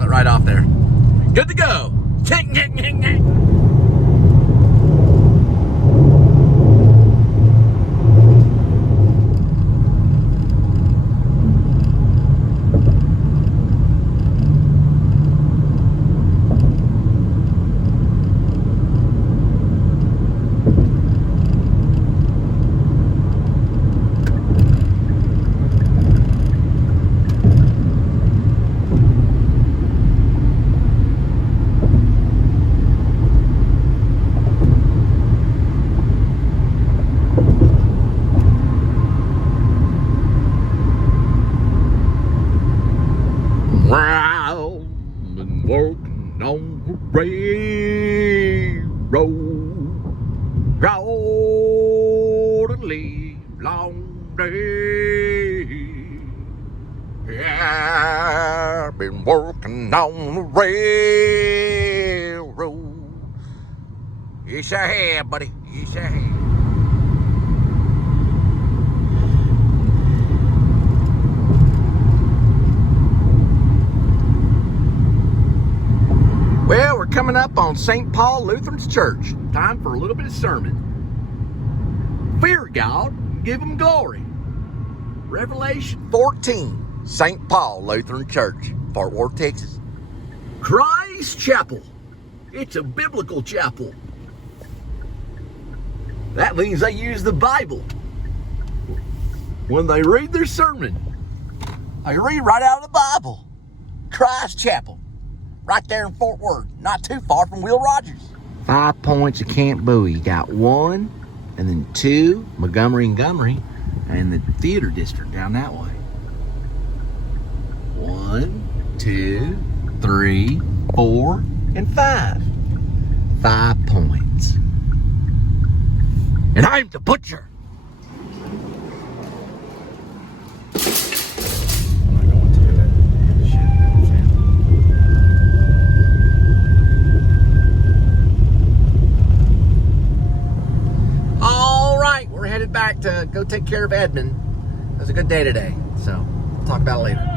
chocolate right off there. Good to go. I've been working on the railroad all the live long day. Yeah, I've been working on the railroad. Yes, I have, buddy. Yes, I have. Well, we're coming up on St. Paul Lutheran's Church. Time for a little bit of sermon. Fear God, give him glory. Revelation 14, St. Paul Lutheran Church, Fort Worth, Texas. Christ Chapel. It's a biblical chapel. That means they use the Bible when they read their sermon. They read right out of the Bible. Christ Chapel. Right there in Fort Worth, not too far from Will Rogers. 5 points of Camp Bowie. You got 1, and then 2, Montgomery and Gummery, and the theater district down that way. 1, 2, 3, 4, and 5. 5 points. And I'm the butcher. Headed back to go take care of Edmund. It was a good day today, so we'll talk about it later.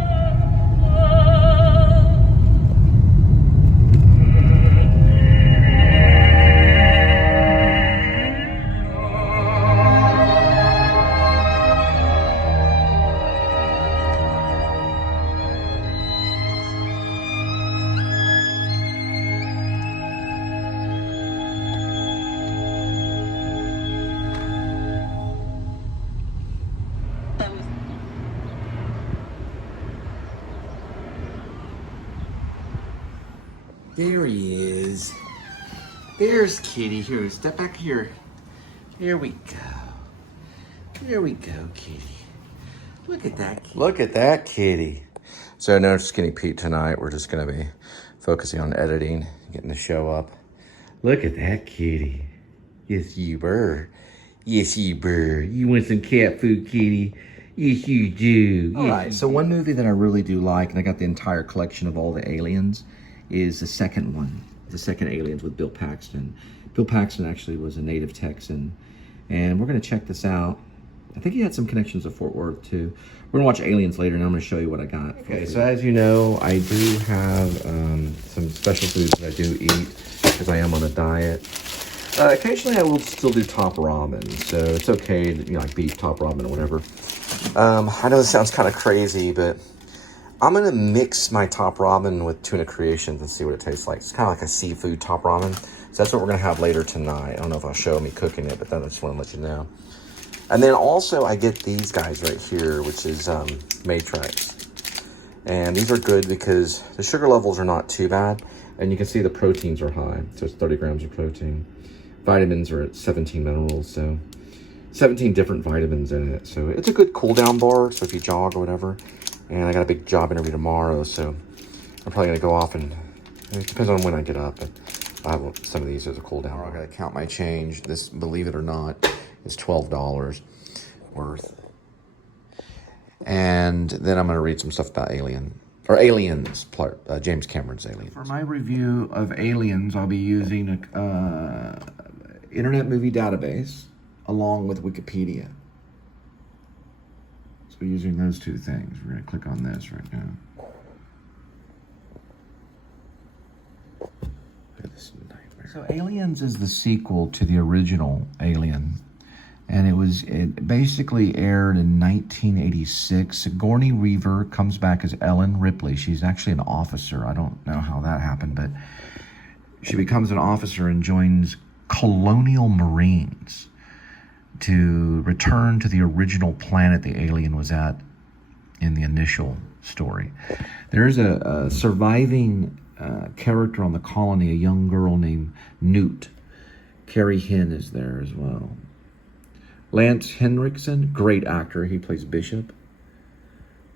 There he is. There's Kitty. Here, step back here. Here we go. Here we go, Kitty. Look at that kitty. Look at that kitty. So no Skinny Pete tonight. We're just going to be focusing on editing, getting the show up. Look at that kitty. Yes, you burr. Yes, you burr. You want some cat food, kitty? Yes, you do. All right, so one movie that I really do like, and I got the entire collection of all the aliens, is the second one, the second Aliens with Bill Paxton. Bill Paxton actually was a native Texan, and we're gonna check this out. I think he had some connections to Fort Worth too. We're gonna watch Aliens later, and I'm gonna show you what I got. Okay, so as you know, I do have some special foods that I do eat, because I am on a diet. Occasionally I will still do top ramen, so it's okay to, like beef top ramen or whatever. I know this sounds kind of crazy, but I'm gonna mix my top ramen with Tuna Creations and see what it tastes like. It's kind of like a seafood top ramen. So that's what we're gonna have later tonight. I don't know if I'll show me cooking it, but then I just wanna let you know. And then also I get these guys right here, which is Matrix. And these are good because the sugar levels are not too bad. And you can see the proteins are high. So it's 30 grams of protein. Vitamins are at 17 minerals, so 17 different vitamins in it. So it's a good cool down bar, so if you jog or whatever. And I got a big job interview tomorrow, so I'm probably gonna go off and it depends on when I get up, but I have some of these as a cool down. I gotta count my change. This, believe it or not, is $12 worth. And then I'm gonna read some stuff about Aliens, James Cameron's Aliens. For my review of Aliens, I'll be using a Internet Movie Database along with Wikipedia. So using those two things, we're gonna click on this right now. So Aliens is the sequel to the original Alien. And it basically aired in 1986. Sigourney Weaver comes back as Ellen Ripley. She's actually an officer. I don't know how that happened, but she becomes an officer and joins Colonial Marines to return to the original planet the alien was at in the initial story. There's a surviving character on the colony, a young girl named Newt. Carrie Hinn is there as well. Lance Henriksen, great actor. He plays Bishop.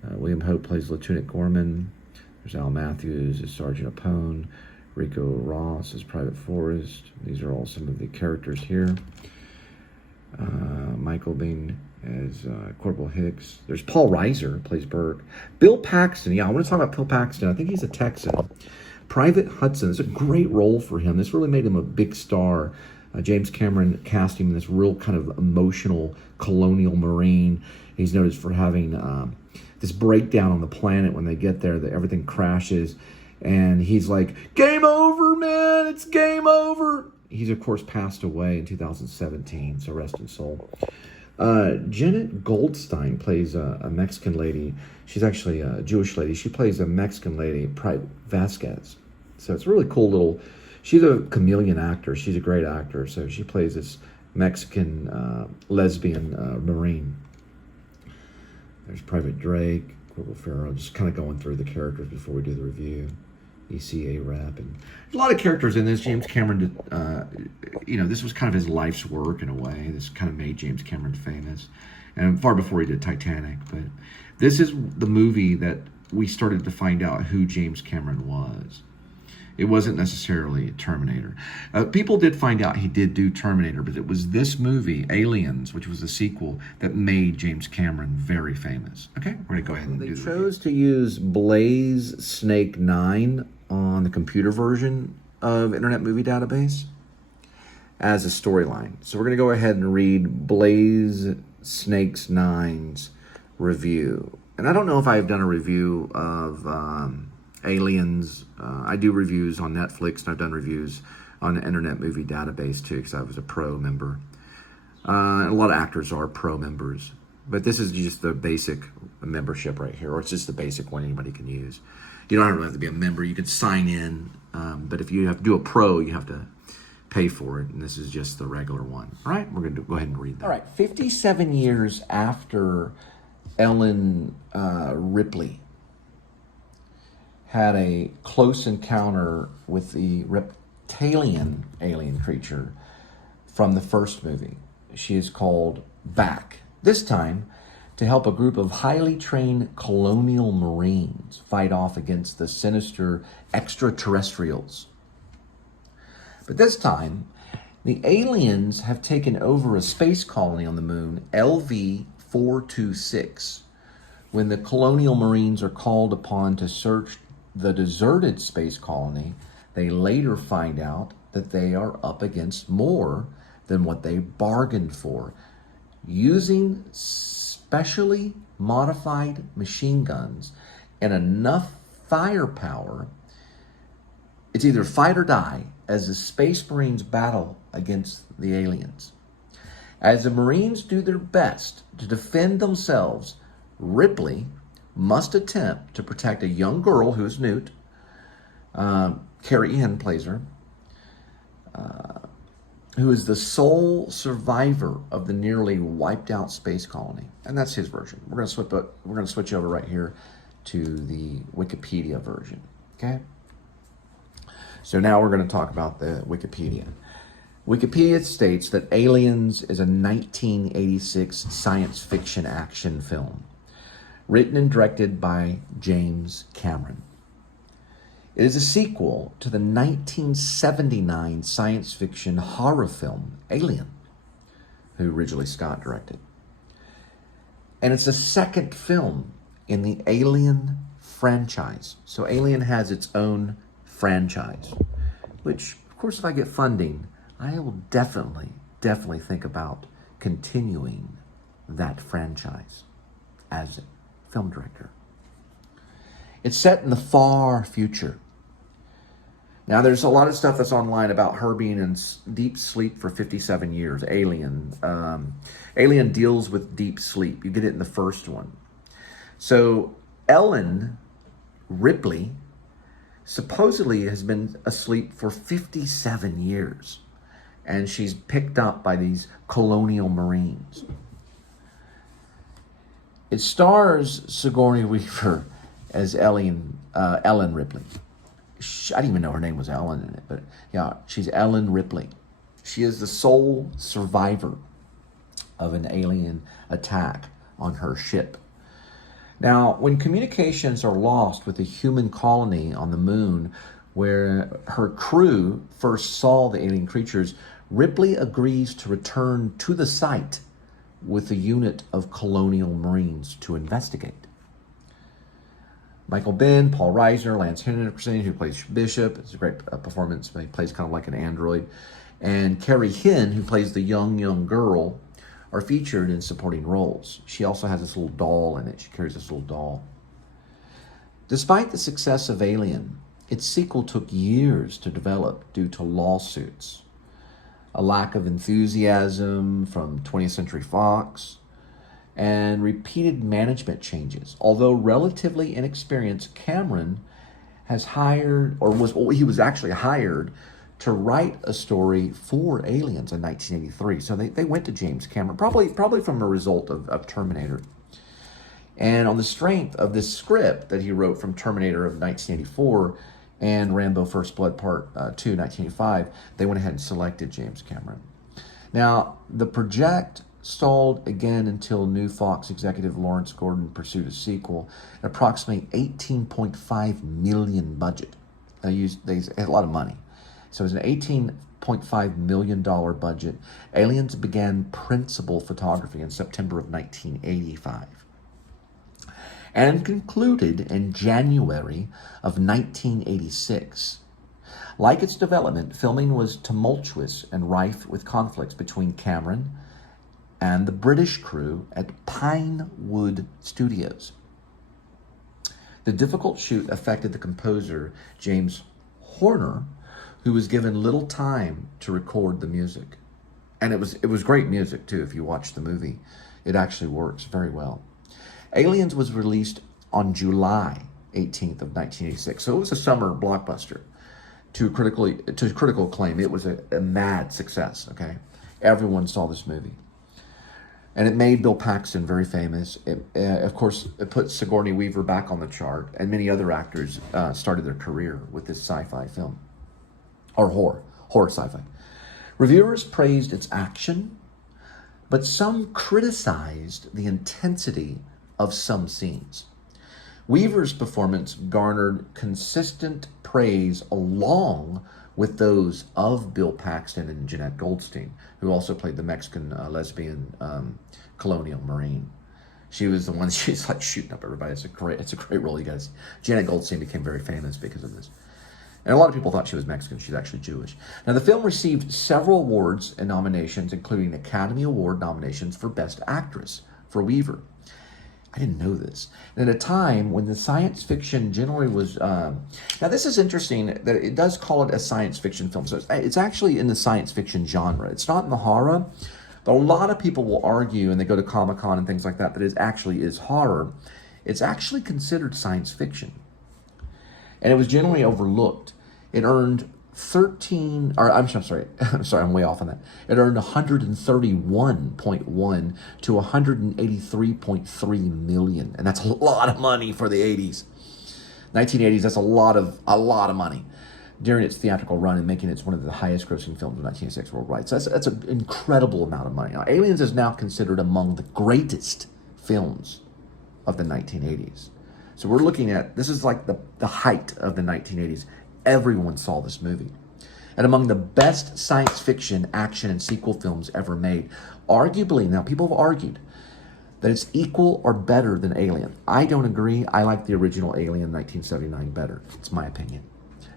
William Hope plays Lieutenant Gorman. There's Al Matthews as Sergeant Apone. Rico Ross as Private Forrest. These are all some of the characters here. Michael Biehn as Corporal Hicks. There's Paul Reiser, plays Burke. Bill Paxton, yeah, I want to talk about Bill Paxton. I think he's a Texan. Private Hudson, it's a great role for him. This really made him a big star. James Cameron cast him in this real kind of emotional colonial marine. He's noticed for having this breakdown on the planet when they get there, that everything crashes. And he's like, game over, man, it's game over. He's, of course, passed away in 2017, so rest his soul. Janet Goldstein plays a Mexican lady. She's actually a Jewish lady. She plays a Mexican lady, Pride Vasquez. So it's a really cool little... She's a chameleon actor. She's a great actor. So she plays this Mexican lesbian Marine. There's Private Drake, Corporal Farrow. Just kind of going through the characters before we do the review. ECA rep. And there's a lot of characters in this. James Cameron did, this was kind of his life's work in a way. This kind of made James Cameron famous. And far before he did Titanic. But this is the movie that we started to find out who James Cameron was. It wasn't necessarily Terminator. People did find out he did do Terminator, but it was this movie, Aliens, which was the sequel, that made James Cameron very famous. Okay, we're going to go ahead and do the review. They chose to use Blaze Snake 9 on the computer version of Internet Movie Database as a storyline. So we're going to go ahead and read Blaze Snakes 9's review. And I don't know if I've done a review of... Aliens. I do reviews on Netflix, and I've done reviews on the Internet Movie Database too, because I was a pro member. A lot of actors are pro members, but this is just the basic membership right here, or it's just the basic one anybody can use. You don't really have to be a member. You can sign in, but if you have to do a pro, you have to pay for it, and this is just the regular one. All right, we're going to go ahead and read that. All right, 57 years after Ellen Ripley had a close encounter with the reptilian alien creature from the first movie. She is called back, this time to help a group of highly trained colonial marines fight off against the sinister extraterrestrials. But this time, the aliens have taken over a space colony on the moon, LV-426. When the colonial marines are called upon to search the deserted space colony, they later find out that they are up against more than what they bargained for. Using specially modified machine guns and enough firepower, it's either fight or die as the Space Marines battle against the aliens. As the Marines do their best to defend themselves, Ripley must attempt to protect a young girl who is Newt. Carrie Hinn plays her, who is the sole survivor of the nearly wiped out space colony. And that's his version. We're going to switch over right here to the Wikipedia version. Okay? So now we're going to talk about the Wikipedia. Wikipedia states that Aliens is a 1986 science fiction action film, written and directed by James Cameron. It is a sequel to the 1979 science fiction horror film, Alien, who Ridley Scott directed. And it's the second film in the Alien franchise. So Alien has its own franchise, which, of course, if I get funding, I will definitely think about continuing that franchise as film director. It's set in the far future, Now, there's a lot of stuff that's online about her being in deep sleep for 57 years. Alien. Alien deals with deep sleep. You get it in the first one. So Ellen Ripley supposedly has been asleep for 57 years. And she's picked up by these colonial Marines. It stars Sigourney Weaver as Ellen Ripley. I didn't even know her name was Ellen in it, but yeah, she's Ellen Ripley. She is the sole survivor of an alien attack on her ship. Now, when communications are lost with the human colony on the moon, where her crew first saw the alien creatures, Ripley agrees to return to the site with a unit of colonial Marines to investigate. Michael Biehn, Paul Reiser, Lance Henriksen, who plays Bishop. It's a great performance. He plays kind of like an android. And Carrie Hinn, who plays the young girl, are featured in supporting roles. She also has this little doll in it. She carries this little doll. Despite the success of Alien, its sequel took years to develop due to lawsuits, a lack of enthusiasm from 20th Century Fox, and repeated management changes. Although relatively inexperienced, Cameron has hired, or he was actually hired to write a story for Aliens in 1983. So they went to James Cameron, probably from a result of Terminator. And on the strength of this script that he wrote from Terminator of 1984 and Rambo First Blood Part 2, 1985, they went ahead and selected James Cameron. Now, the project stalled again until new Fox executive Lawrence Gordon pursued a sequel, an approximately $18.5 million budget. They had a lot of money. So it was an $18.5 million budget. Aliens began principal photography in September of 1985 and concluded in January of 1986. Like its development, filming was tumultuous and rife with conflicts between Cameron and the British crew at Pinewood Studios. The difficult shoot affected the composer, James Horner, who was given little time to record the music. And it was great music, too, if you watch the movie. It actually works very well. Aliens was released on July 18th of 1986, so it was a summer blockbuster. To critical acclaim, it was a mad success, okay? Everyone saw this movie. And it made Bill Paxton very famous. Of course, it put Sigourney Weaver back on the chart, and many other actors started their career with this sci-fi film, or horror sci-fi. Reviewers praised its action, but some criticized the intensity of some scenes. Weaver's performance garnered consistent praise along with those of Bill Paxton and Jeanette Goldstein, who also played the Mexican lesbian colonial Marine. She was the one, she's like shooting up everybody. It's a great role, you guys. Jeanette Goldstein became very famous because of this. And a lot of people thought she was Mexican. She's actually Jewish. Now, the film received several awards and nominations, including Academy Award nominations for Best Actress for Weaver. I didn't know this. And at a time when the science fiction generally was... now, this is interesting that it does call it a science fiction film. So it's actually in the science fiction genre. It's not in the horror, but a lot of people will argue, and they go to Comic-Con and things like that it actually is horror. It's actually considered science fiction. And it was generally overlooked. It earned I'm sorry, I'm way off on that. It earned 131.1 to 183.3 million, and that's a lot of money for the 80s. 1980s, that's a lot of money during its theatrical run and making it one of the highest grossing films of 1986 worldwide. So that's an incredible amount of money. Now, Aliens is now considered among the greatest films of the 1980s. So we're looking at, this is like the height of the 1980s. Everyone saw this movie. And among the best science fiction, action, and sequel films ever made. Arguably, now people have argued that it's equal or better than Alien. I don't agree. I like the original Alien 1979 better. It's my opinion.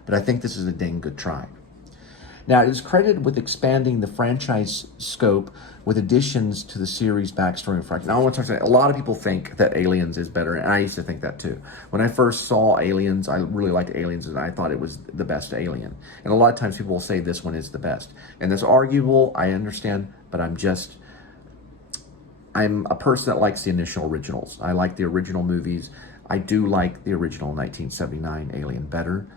But I think this is a dang good try. Now, it is credited with expanding the franchise scope with additions to the series backstory and fraction. Now, I want to talk about, a lot of people think that Aliens is better, and I used to think that too. When I first saw Aliens, I really liked Aliens, and I thought it was the best Alien. And a lot of times people will say this one is the best. And that's arguable, I understand, but I'm a person that likes the initial originals. I like the original movies. I do like the original 1979 Alien better.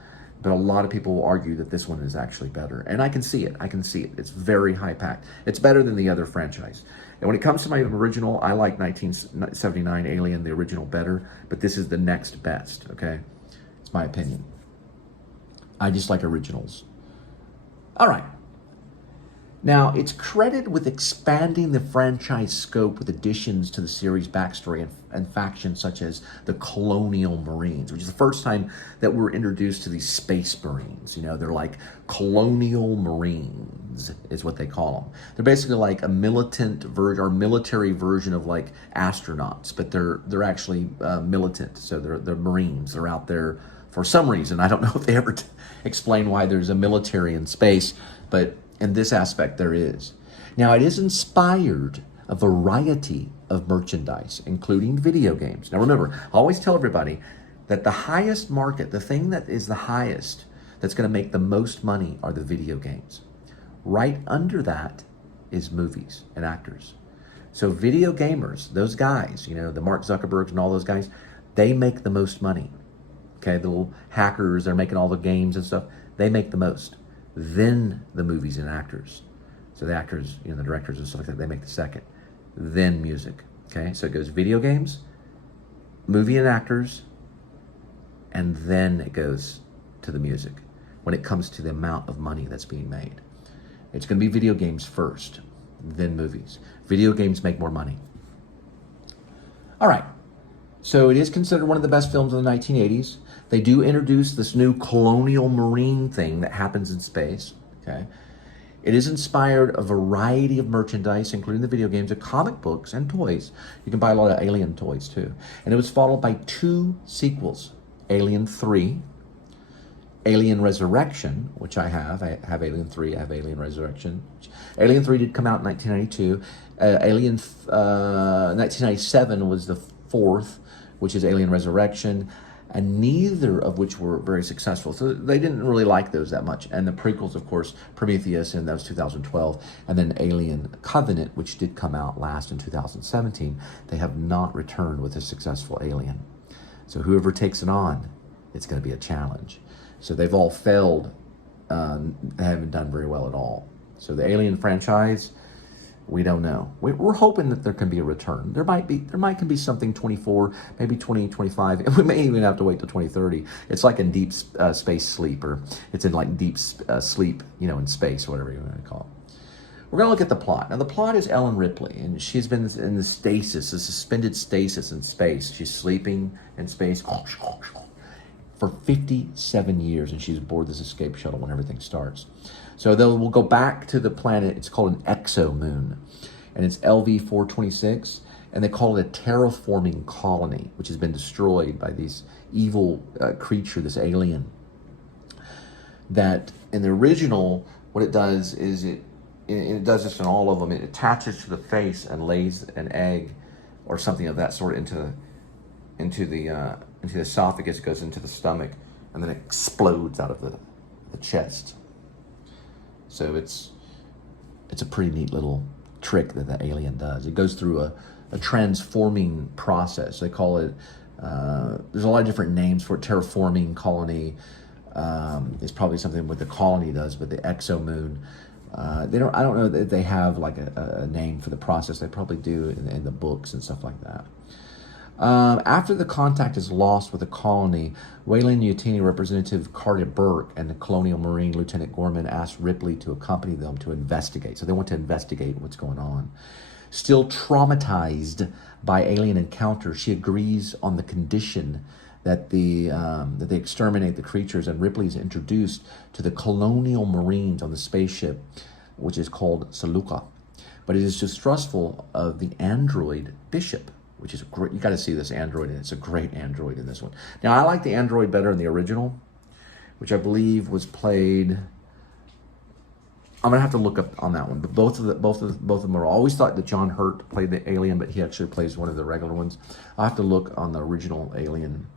But a lot of people will argue that this one is actually better. And I can see it. I can see it. It's very high-packed. It's better than the other franchise. And when it comes to my original, I like 1979 Alien, the original, better. But this is the next best, okay? It's my opinion. I just like originals. All right. Now, it's credited with expanding the franchise scope with additions to the series backstory and factions such as the Colonial Marines, which is the first time that we're introduced to these Space Marines. You know, they're like Colonial Marines is what they call them. They're basically like a militant version or military version of like astronauts, but they're actually militant. So they're Marines. They're out there for some reason. I don't know if they ever explain why there's a military in space, but in this aspect, there is. Now, it is inspired a variety of merchandise, including video games. Now, remember, I always tell everybody that the highest market, the thing that is the highest, that's going to make the most money are the video games. Right under that is movies and actors. So video gamers, those guys, you know, the Mark Zuckerbergs and all those guys, they make the most money. Okay, the little hackers, they're making all the games and stuff, they make the most. Then the movies and actors. So the actors, you know, the directors and stuff like that, they make the second. Then music. Okay, so it goes video games, movie and actors, and then it goes to the music when it comes to the amount of money that's being made. It's going to be video games first, then movies. Video games make more money. All right. So it is considered one of the best films of the 1980s. They do introduce this new Colonial Marine thing that happens in space, okay? It is inspired a variety of merchandise, including the video games, the comic books, and toys. You can buy a lot of Alien toys, too. And it was followed by 2 sequels, Alien 3, Alien Resurrection, which I have. I have Alien 3, I have Alien Resurrection. Alien 3 did come out in 1992. 1997 was the 4th, which is Alien Resurrection, and neither of which were very successful. So they didn't really like those that much. And the prequels, of course, Prometheus, and that was 2012, and then Alien Covenant, which did come out last in 2017. They have not returned with a successful Alien. So whoever takes it on, it's going to be a challenge. So they've all failed, they haven't done very well at all. So the Alien franchise, we don't know. We're hoping that there can be a return. There might be something 24, maybe 2025, and we may even have to wait till 2030. It's like in deep space sleep, or it's in like deep sleep, you know, in space, whatever you want to call it. We're going to look at the plot. Now, the plot is Ellen Ripley, and she's been in the stasis, a suspended stasis in space. She's sleeping in space for 57 years, and she's aboard this escape shuttle when everything starts. So we'll go back to the planet. It's called an exomoon, and it's LV-426, and they call it a terraforming colony, which has been destroyed by these evil creature, this alien. That in the original, what it does is it does this in all of them. It attaches to the face and lays an egg or something of that sort into the esophagus, goes into the stomach, and then it explodes out of the chest. So it's a pretty neat little trick that the alien does. It goes through a transforming process. They call it, there's a lot of different names for it. Terraforming colony is probably something what the colony does, but the exomoon, I don't know that they have like a name for the process. They probably do in the books and stuff like that. After the contact is lost with the colony, Wayland Yutani Representative Carter Burke and the Colonial Marine Lieutenant Gorman asked Ripley to accompany them to investigate. So they want to investigate what's going on. Still traumatized by alien encounter, she agrees on the condition that they exterminate the creatures, and Ripley is introduced to the Colonial Marines on the spaceship, which is called Saluka. But it is distrustful of the android Bishop, which is great. You got to see this android, and it's a great android in this one. Now, I like the android better in the original, which I believe was played I'm gonna have to look up on that one. But both of them are. I always thought that John Hurt played the alien, but he actually plays one of the regular ones. I'll have to look on the original Alien.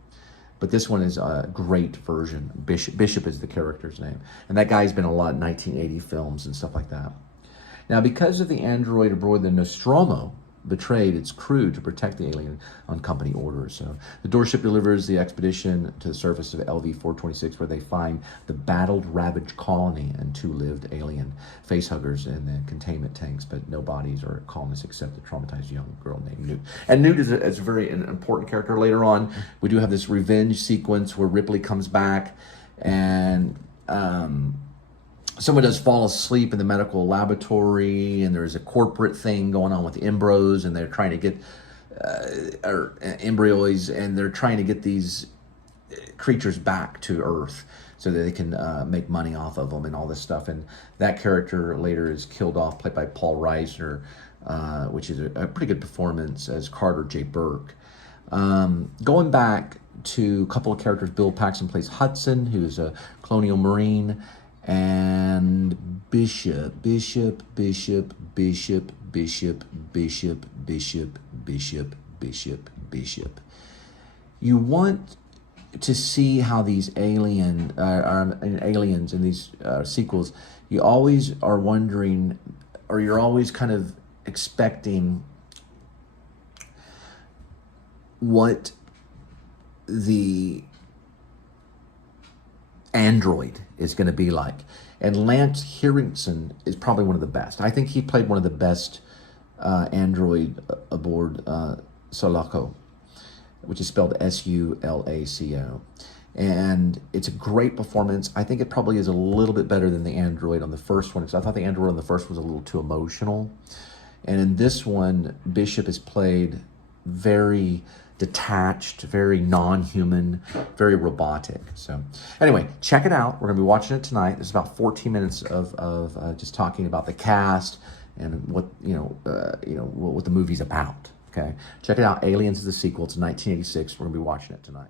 But this one is a great version. Bishop is the character's name. And that guy's been in a lot of 1980 films and stuff like that. Now, because of the android aboard the Nostromo betrayed its crew to protect the alien on company orders. So the doorship delivers the expedition to the surface of LV-426, where they find the battled, ravaged colony and 2 lived alien facehuggers in the containment tanks, but no bodies or colonists except the traumatized young girl named Newt. And Newt is a very important character. Later on, we do have this revenge sequence where Ripley comes back and someone does fall asleep in the medical laboratory, and there's a corporate thing going on with the embryos, and they're trying to get embryos, and they're trying to get these creatures back to Earth so that they can make money off of them and all this stuff. And that character later is killed off, played by Paul Reisner, which is a pretty good performance as Carter J. Burke. Going back to a couple of characters, Bill Paxton plays Hudson, who's a colonial Marine, and Bishop. You want to see how these aliens in these sequels, you always are wondering, or you're always kind of expecting what the android is going to be like. And Lance Henriksen is probably one of the best. I think he played one of the best android aboard Sulaco, which is spelled Sulaco. And it's a great performance. I think it probably is a little bit better than the android on the first one, because I thought the android on the first was a little too emotional. And in this one, Bishop is played very detached, very non-human, very robotic. So anyway, check it out. We're gonna be watching it tonight. There's about 14 minutes of just talking about the cast and what what the movie's about. Okay, check it out. Aliens is the sequel. It's 1986. We're gonna be watching it tonight.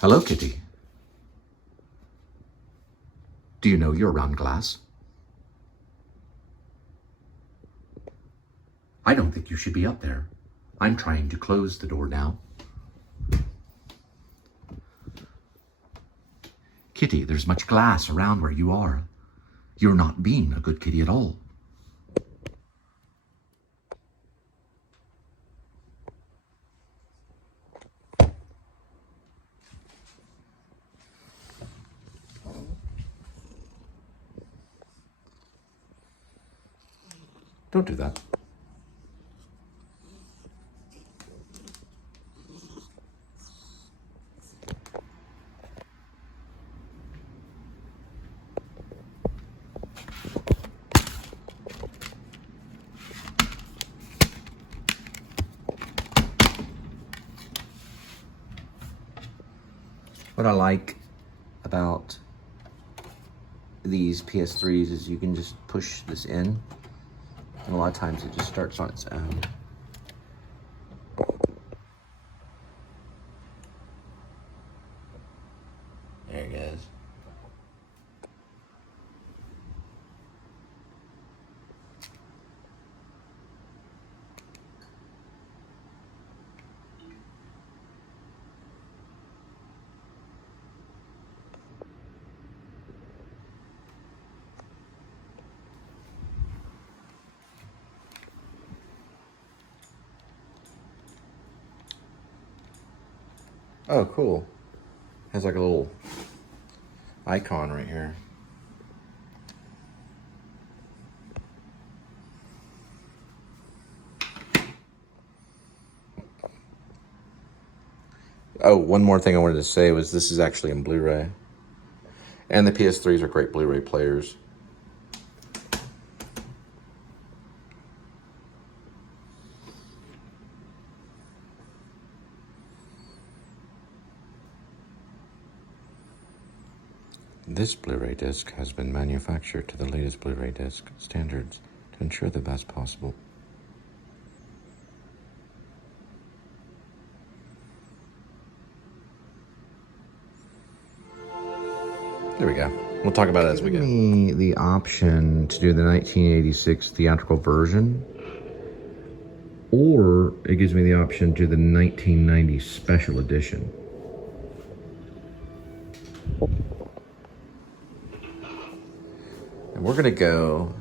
Hello, Kitty. Do you know you're around glass? I don't think you should be up there. I'm trying to close the door now. Kitty, there's much glass around where you are. You're not being a good kitty at all. Don't do that. What I like about these PS3s is you can just push this in, and a lot of times it just starts on its own. There it goes. Oh, cool. Has like a little icon right here. Oh, one more thing I wanted to say was this is actually in Blu-ray. And the PS3s are great Blu-ray players. This Blu-ray disc has been manufactured to the latest Blu-ray disc standards to ensure the best possible. There we go. We'll talk about it as we go. Give me the option to do the 1986 theatrical version, or it gives me the option to do the 1990 special edition. And we're gonna go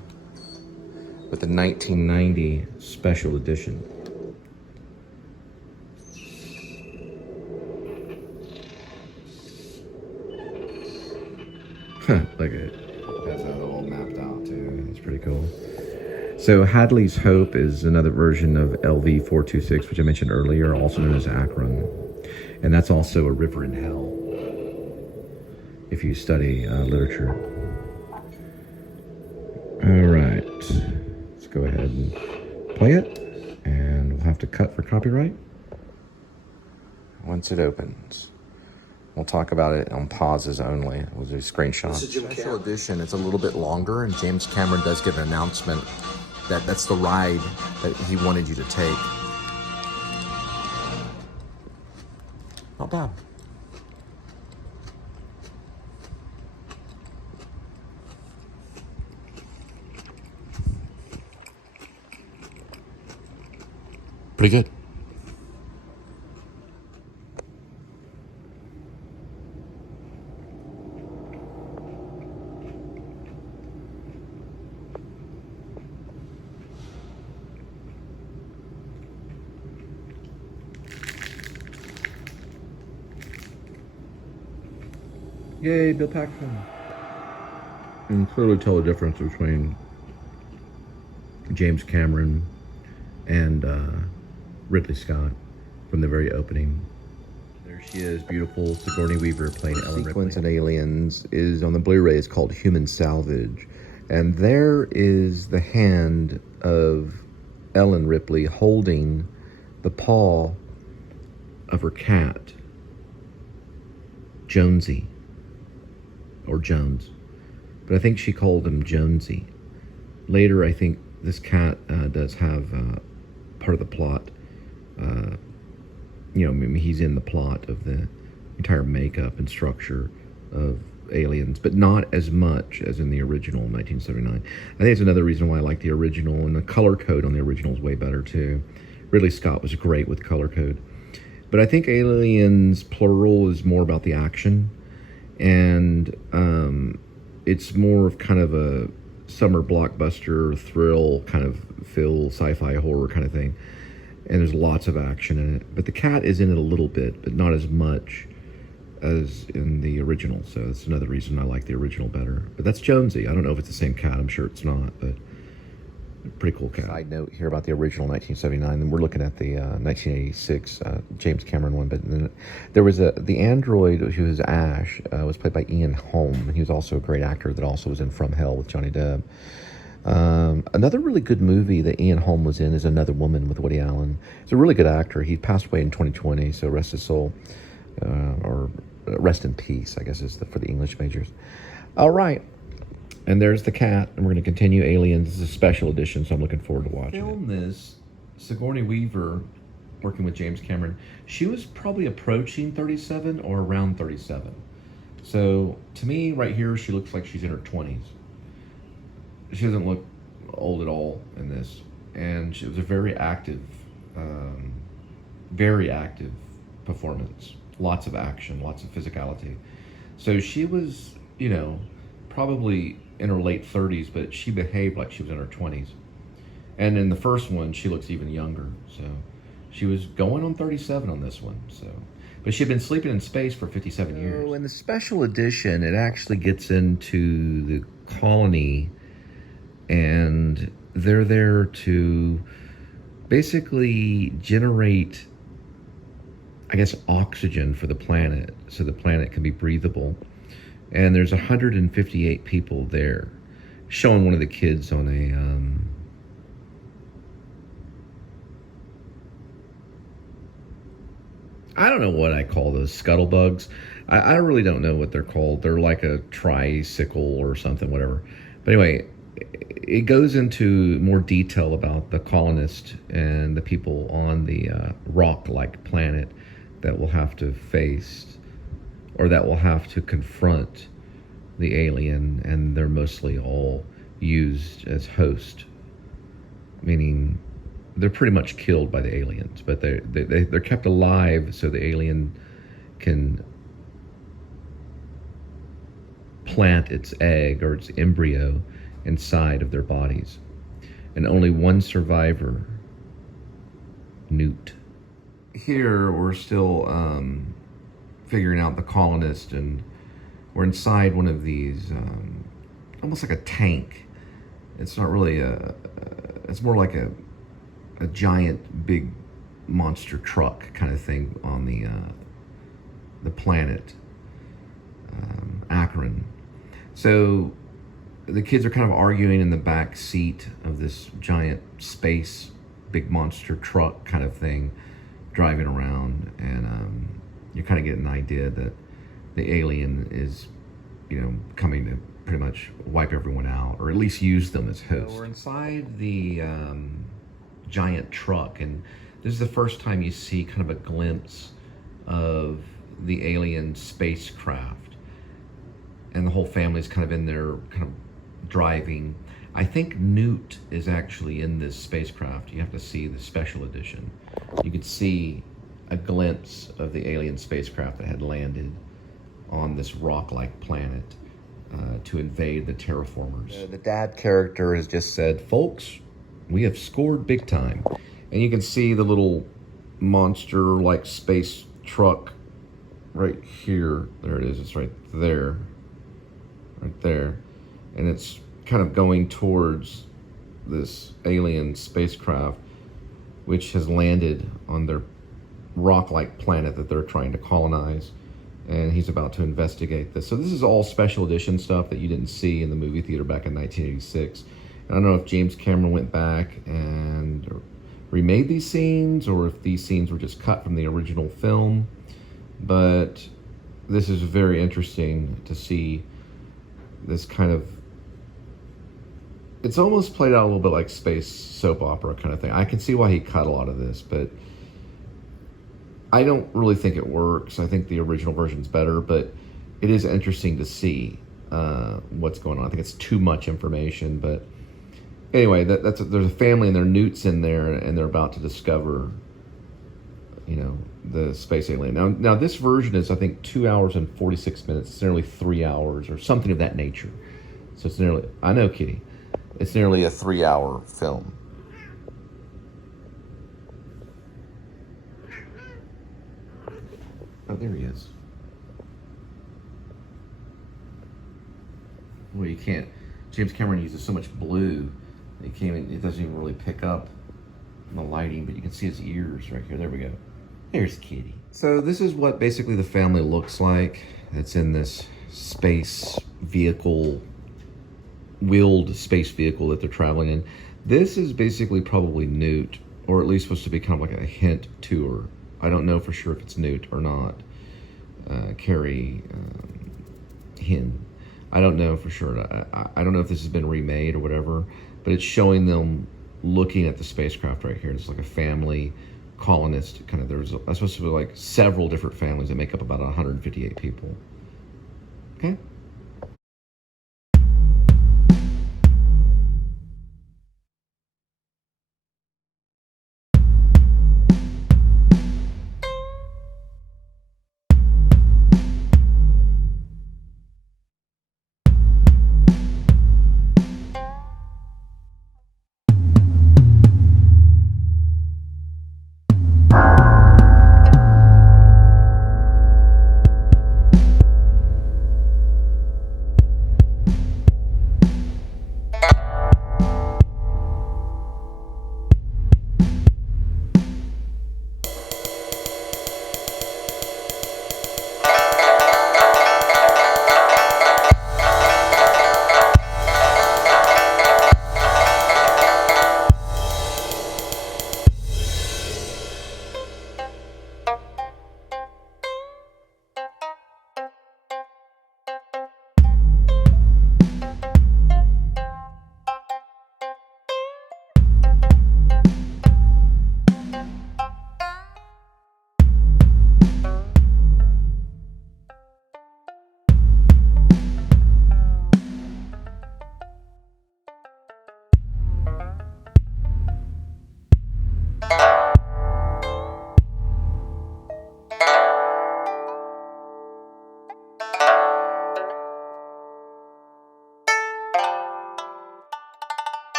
with the 1990 special edition. Look at it. Has that all mapped out too. It's pretty cool. So Hadley's Hope is another version of LV-426, which I mentioned earlier, also known as Akron. And that's also a river in hell, if you study literature. All right, let's go ahead and play it, and we'll have to cut for copyright. Once it opens, we'll talk about it on pauses only. We'll do screenshots. Special edition, it's a little bit longer, and James Cameron does give an announcement that that's the ride that he wanted you to take. Not bad. Pretty good. Yay, Bill Paxton. You can clearly tell the difference between James Cameron and Ridley Scott from the very opening. There she is, beautiful Sigourney Weaver playing Ellen Ripley. Sequence in Aliens is on the Blu-ray. It's called Human Salvage. And there is the hand of Ellen Ripley holding the paw of her cat, Jonesy. Or Jones, but I think she called him Jonesy. Later, I think this cat does have part of the plot. You know, I mean, he's in the plot of the entire makeup and structure of Aliens, but not as much as in the original in 1979. I think it's another reason why I like the original, and the color code on the original is way better too. Ridley Scott was great with color code, but I think Aliens plural is more about the action. And it's more of kind of a summer blockbuster thrill kind of feel, sci-fi horror kind of thing. And there's lots of action in it. But the cat is in it a little bit, but not as much as in the original. So that's another reason I like the original better. But that's Jonesy. I don't know if it's the same cat. I'm sure it's not, but pretty cool cat. Side note here about the original 1979, and we're looking at the 1986 James Cameron one, but there was the android who was Ash, was played by Ian Holm, and he was also a great actor that also was in From Hell with Johnny Depp. Another really good movie that Ian Holm was in is Another Woman with Woody Allen. He's a really good actor. He passed away in 2020, so rest his soul, or rest in peace, I guess is for the English majors. All right. And there's the cat, and we're going to continue Aliens. This is a special edition, so I'm looking forward to watching it. Film this, Sigourney Weaver, working with James Cameron, she was probably approaching 37 or around 37. So, to me, right here, she looks like she's in her 20s. She doesn't look old at all in this. And it was a very active performance. Lots of action, lots of physicality. So she was, you know, probably in her late 30s, but she behaved like she was in her 20s. And in the first one, she looks even younger. So she was going on 37 on this one. So, but she'd been sleeping in space for 57 years. So in the special edition, it actually gets into the colony, and they're there to basically generate, I guess, oxygen for the planet, so the planet can be breathable. And there's 158 people there, showing one of the kids on a I don't know what I call those, scuttlebugs. I really don't know what they're called. They're like a tricycle or something, whatever. But anyway, it goes into more detail about the colonists and the people on the rock-like planet that will have to face, or that will have to confront the alien, and they're mostly all used as host, meaning they're pretty much killed by the aliens, but they're kept alive so the alien can plant its egg or its embryo inside of their bodies. And only one survivor, Newt. Here we're still figuring out the colonist, and we're inside one of these, almost like a tank. It's not really it's more like a giant, big monster truck kind of thing on the planet, Akron. So the kids are kind of arguing in the back seat of this giant space, big monster truck kind of thing, driving around, and you kind of get an idea that the alien is, coming to pretty much wipe everyone out, or at least use them as hosts. So we're inside the giant truck, and this is the first time you see kind of a glimpse of the alien spacecraft, and the whole family's kind of in there, kind of driving. I think Newt is actually in this spacecraft. You have to see the special edition. You could see a glimpse of the alien spacecraft that had landed on this rock-like planet to invade the terraformers. The dad character has just said, "Folks, we have scored big time." And you can see the little monster-like space truck right here. There it is. It's right there. Right there. And it's kind of going towards this alien spacecraft, which has landed on their rock-like planet that they're trying to colonize. And he's about to investigate this. So this is all special edition stuff that you didn't see in the movie theater back in 1986. And I don't know if James Cameron went back and remade these scenes, or if these scenes were just cut from the original film. But this is very interesting to see this kind of, it's almost played out a little bit like space soap opera kind of thing. I can see why he cut a lot of this, but I don't really think it works. I think the original version's better, but it is interesting to see what's going on. I think it's too much information, but anyway, there's a family, and their Newt's in there, and they're about to discover, the space alien. Now this version is, I think, 2 hours and 46 minutes. It's nearly 3 hours or something of that nature. So it's nearly, I know, Kitty, it's nearly a 3-hour film. Oh, there he is. Well, you can't, James Cameron uses so much blue, it doesn't even really pick up the lighting, but you can see his ears right here. There we go. There's Kitty. So this is what basically the family looks like. It's in this space vehicle, wheeled space vehicle that they're traveling in. This is basically probably Newt, or at least supposed to be kind of like a hint tour. I don't know for sure if it's Newt or not. Carrie Hinn. I don't know for sure. I don't know if this has been remade or whatever, but it's showing them looking at the spacecraft right here. It's like a family colonist kind of. There's supposed to be like several different families that make up about 158 people. Okay.